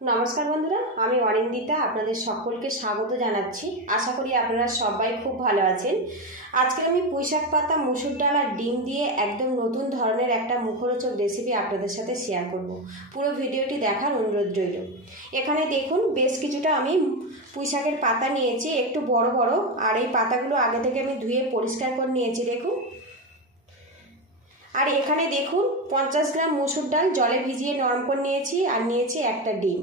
নমস্কার বন্ধুরা, আমি অরিন্দিতা আপনাদের সকলকে স্বাগত জানাচ্ছি। আশা করি আপনারা সবাই খুব ভালো আছেন। আজকে আমি পুঁইশাক পাতা, মুসুর ডাল আর ডিম দিয়ে একদম নতুন ধরনের একটা মুখরোচক রেসিপি আপনাদের সাথে শেয়ার করব। পুরো ভিডিওটি দেখার অনুরোধ রইল। এখানে দেখুন বেশ কিছুটা আমি পুঁইশাকের পাতা নিয়েছি, একটু বড় বড়, আর এই পাতাগুলো আগে থেকে আমি ধুয়ে পরিষ্কার করে নিয়েছি দেখুন। আর এখানে দেখুন 50 গ্রাম মুসুর ডাল জলে ভিজিয়ে নরম করে নিয়েছি, আর নিয়েছি একটা ডিম।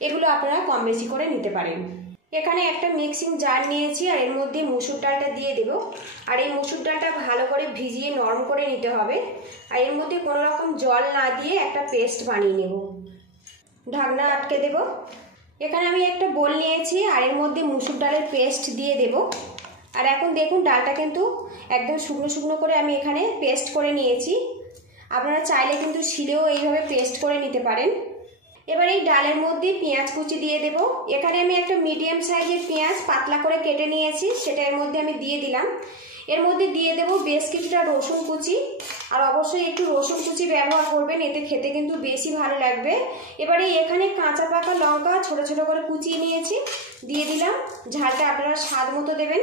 এগুলো আপনারা কম বেশি করে নিতে পারেন। এখানে একটা মিক্সিং জার নিয়েছি, আর এর মধ্যে মুসুর ডালটা দিয়ে দেব। আর এই মুসুর ডালটা ভালো করে ভিজিয়ে নরম করে নিতে হবে। আর এর মধ্যে কোনো রকম জল না দিয়ে একটা পেস্ট বানিয়ে নেব। ঢাকনা আটকে দেব। এখানে আমি একটা বোল নিয়েছি, আর এর মধ্যে মুসুর ডালের পেস্ট দিয়ে দেব। আর এখন দেখুন ডালটা কিন্তু একদম শুকনো শুকনো করে আমি এখানে পেস্ট করে নিয়েছি। আপনারা চাইলে কিন্তু শিলেও এইভাবে পেস্ট করে নিতে পারেন। এবার এই ডালের মধ্যে পেঁয়াজ কুচি দিয়ে দেব। এখানে আমি একটা মিডিয়াম সাইজের পেঁয়াজ পাতলা করে কেটে নিয়েছি, সেটা এর মধ্যে আমি দিয়ে দিলাম। এর মধ্যে দিয়ে দেব বেশ কিছুটা রসুন কুচি, আর অবশ্যই একটু রসুন কুচি ব্যবহার করবেন, এতে খেতে কিন্তু বেশি ভালো লাগবে। এবারে এখানে কাঁচা পাকা লঙ্কা ছোট ছোট করে কুচিয়ে নিয়েছি, দিয়ে দিলাম। ঝালটা আপনারা স্বাদ মতো দেবেন।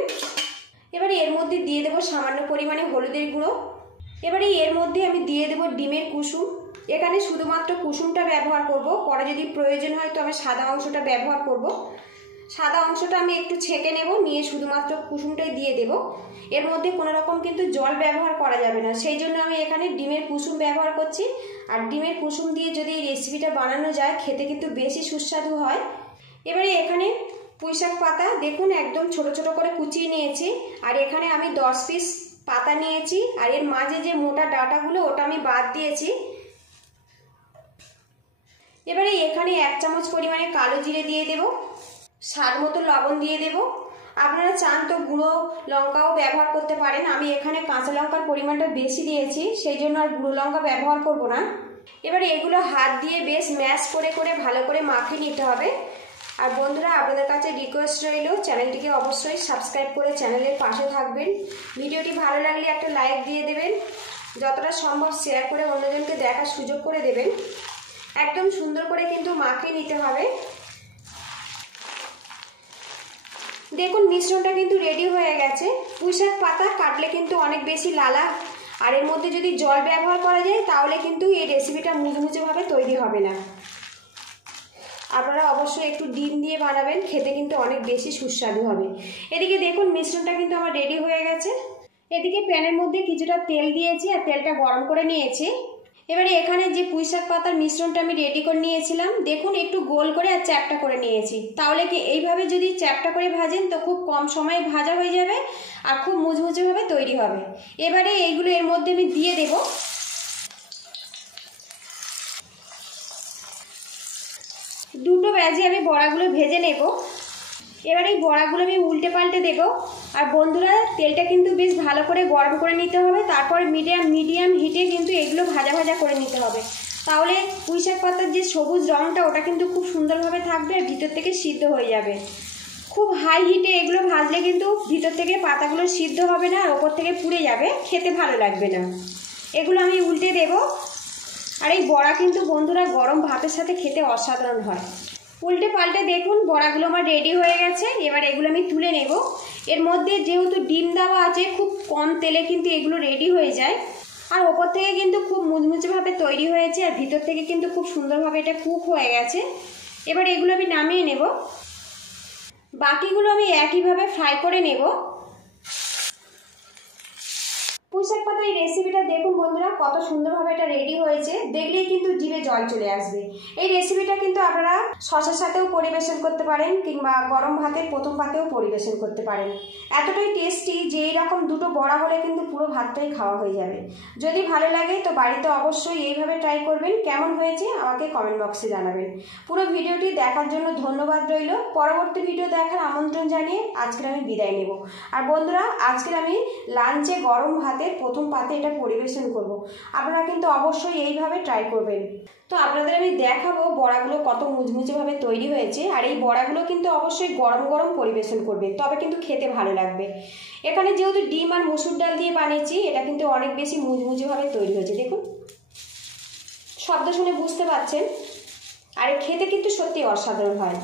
এবারে এর মধ্যে দিয়ে দেব সামান্য পরিমাণে হলুদের গুঁড়ো। এবারে এর মধ্যে আমি দিয়ে দেব ডিমের কুসুম। এখানে শুধুমাত্র কুসুমটা ব্যবহার করব, পরে যদি প্রয়োজন হয় তো আমি সাদা অংশটা ব্যবহার করব। সাদা অংশটা আমি একটু ছেঁকে নেব, নিয়ে শুধুমাত্র কুসুমটাই দিয়ে দেব। এর মধ্যে কোনো রকম কিন্তু জল ব্যবহার করা যাবে না, সেই জন্য আমি এখানে ডিমের কুসুম ব্যবহার করছি। আর ডিমের কুসুম দিয়ে যদি এই রেসিপিটা বানানো যায়, খেতে কিন্তু বেশি সুস্বাদু হয়। এবারে এখানে পুঁইশাক পাতা দেখুন একদম ছোট ছোট করে কুচিয়ে নিয়েছি, আর এখানে আমি 10 পিস পাতা নিয়েছি, আর এর মাঝে যে মোটা ডাঁটাগুলো ওটা আমি বাদ দিয়েছি। এবারে এখানে 1 চামচ পরিমাণে কালো জিরে দিয়ে দেব, স্বাদ মতো লবণ দিয়ে দেব। আপনারা চান তো গুঁড়ো লঙ্কাও ব্যবহার করতে পারেন, আমি এখানে কাঁচা লঙ্কার পরিমাণটা বেশি দিয়েছি, সেই জন্য আর গুঁড়ো লঙ্কা ব্যবহার করব না। এবারে এগুলো হাত দিয়ে বেশ ম্যাশ করে করে ভালো করে মাখিয়ে নিতে হবে। আর বন্ধুরা, আপনাদের কাছে রিকোয়েস্ট রইল চ্যানেলটিকে অবশ্যই সাবস্ক্রাইব করে চ্যানেলের পাশে থাকবেন। ভিডিওটি ভালো লাগলে একটা লাইক দিয়ে দেবেন, যতটা সম্ভব শেয়ার করে অন্যজনকে দেখার সুযোগ করে দেবেন। একদম সুন্দর করে কিন্তু মাখিয়ে নিতে হবে। দেখুন মিশ্রণটা কিন্তু রেডি হয়ে গেছে। পুঁইশাক পাতা কাটলে কিন্তু অনেক বেশি লালা, আর এর মধ্যে যদি জল ব্যবহার করা যায় তাহলে কিন্তু এই রেসিপিটা মুচমুচেভাবে তৈরি হবে না। আপনারা অবশ্যই একটু ডিম দিয়ে বানাবেন, খেতে কিন্তু অনেক বেশি সুস্বাদু হবে। এদিকে দেখুন মিশ্রণটা কিন্তু আমার রেডি হয়ে গেছে। এদিকে প্যানের মধ্যে কিছুটা তেল দিয়েছি, আর তেলটা গরম করে নিয়েছি। এবারে এখানে যে পুঁইশাক পাতার মিশ্রণটা আমি রেডি করে নিয়েছিলাম, দেখুন একটু গোল করে আর চ্যাপটা করে নিয়েছি। তাহলে কি এইভাবে যদি চ্যাপটা করে ভাজেন তো খুব কম সময়ে ভাজা হয়ে যাবে, আর খুব মুচমুচেভাবে তৈরি হবে। এবারে এইগুলো এর মধ্যে আমি দিয়ে দেব। দুটো ব্যাচে আমি বড়াগুলো ভেজে নেব। এবার এই বড়াগুলো আমি উল্টে পাল্টে দেব। আর বন্ধুরা, তেলটা কিন্তু বেশ ভালো করে গরম করে নিতে হবে, তারপর মিডিয়াম হিটে কিন্তু এগুলো ভাজা ভাজা করে নিতে হবে। তাহলে পুঁইশাক পাতার যে সবুজ রঙটা ওটা কিন্তু খুব সুন্দরভাবে থাকবে, আর ভিতর থেকে সিদ্ধ হয়ে যাবে। খুব হাই হিটে এগুলো ভাজলে কিন্তু ভিতর থেকে পাতাগুলো সিদ্ধ হবে না, আর ওপর থেকে পুড়ে যাবে, খেতে ভালো লাগবে না। এগুলো আমি উল্টে দেব। আর এই বড়া কিন্তু বন্ধুরা গরম ভাতের সাথে খেতে অসাধারণ হয়। উল্টে পাল্টে দেখুন বড়াগুলো আমার রেডি হয়ে গেছে। এবার এগুলো আমি তুলে নেব। এর মধ্যে যেহেতু ডিম দেওয়া আছে, খুব কম তেলে কিন্তু এগুলো রেডি হয়ে যায়, আর ওপর থেকে কিন্তু খুব মুচমুচেভাবে তৈরি হয়েছে, আর ভিতর থেকে কিন্তু খুব সুন্দরভাবে এটা কুক হয়ে গেছে। এবার এগুলো আমি নামিয়ে নেব। বাকিগুলো আমি একইভাবে ফ্রাই করে নেব। পুঁইশাক পাতার এই রেসিপিটা দেখুন বন্ধুরা কত সুন্দরভাবে এটা রেডি হয়েছে, দেখলেই কিন্তু জিভে জল চলে আসবে। এই রেসিপিটা কিন্তু আপনারা শসার সাথেও পরিবেশন করতে পারেন, কিংবা গরম ভাতের প্রথম পাতেও পরিবেশন করতে পারেন। এতটাই টেস্টি যে এইরকম দুটো বড়া হলে কিন্তু পুরো ভাতটাই খাওয়া হয়ে যাবে। যদি ভালো লাগে তো বাড়িতে অবশ্যই এইভাবে ট্রাই করবেন। কেমন হয়েছে আমাকে কমেন্ট বক্সে জানাবেন। পুরো ভিডিওটি দেখার জন্য ধন্যবাদ রইল। পরবর্তী ভিডিও দেখার আমন্ত্রণ জানিয়ে আজকের আমি বিদায় নেব। আর বন্ধুরা, আজকের আমি লাঞ্চে গরম ভাতে প্রথম পাতে এটা পরিবেশন করব। আপনারা কিন্তু অবশ্যই এইভাবে ট্রাই করবেন। তো আপনাদের আমি দেখাবো বড়াগুলো কত মুচমুচেভাবে তৈরি হয়েছে, আর এই বড়াগুলো কিন্তু অবশ্যই গরম গরম পরিবেশন করবেন, তবে কিন্তু খেতে ভালো লাগবে। এখানে যেহেতু ডিম আর মসুর ডাল দিয়ে বানিয়েছি, এটা কিন্তু অনেক বেশি মুচমুচেভাবে তৈরি হয়েছে। দেখুন শব্দ শুনে বুঝতে পারছেন। আর খেতে কিন্তু সত্যি অসাধারণ হয়।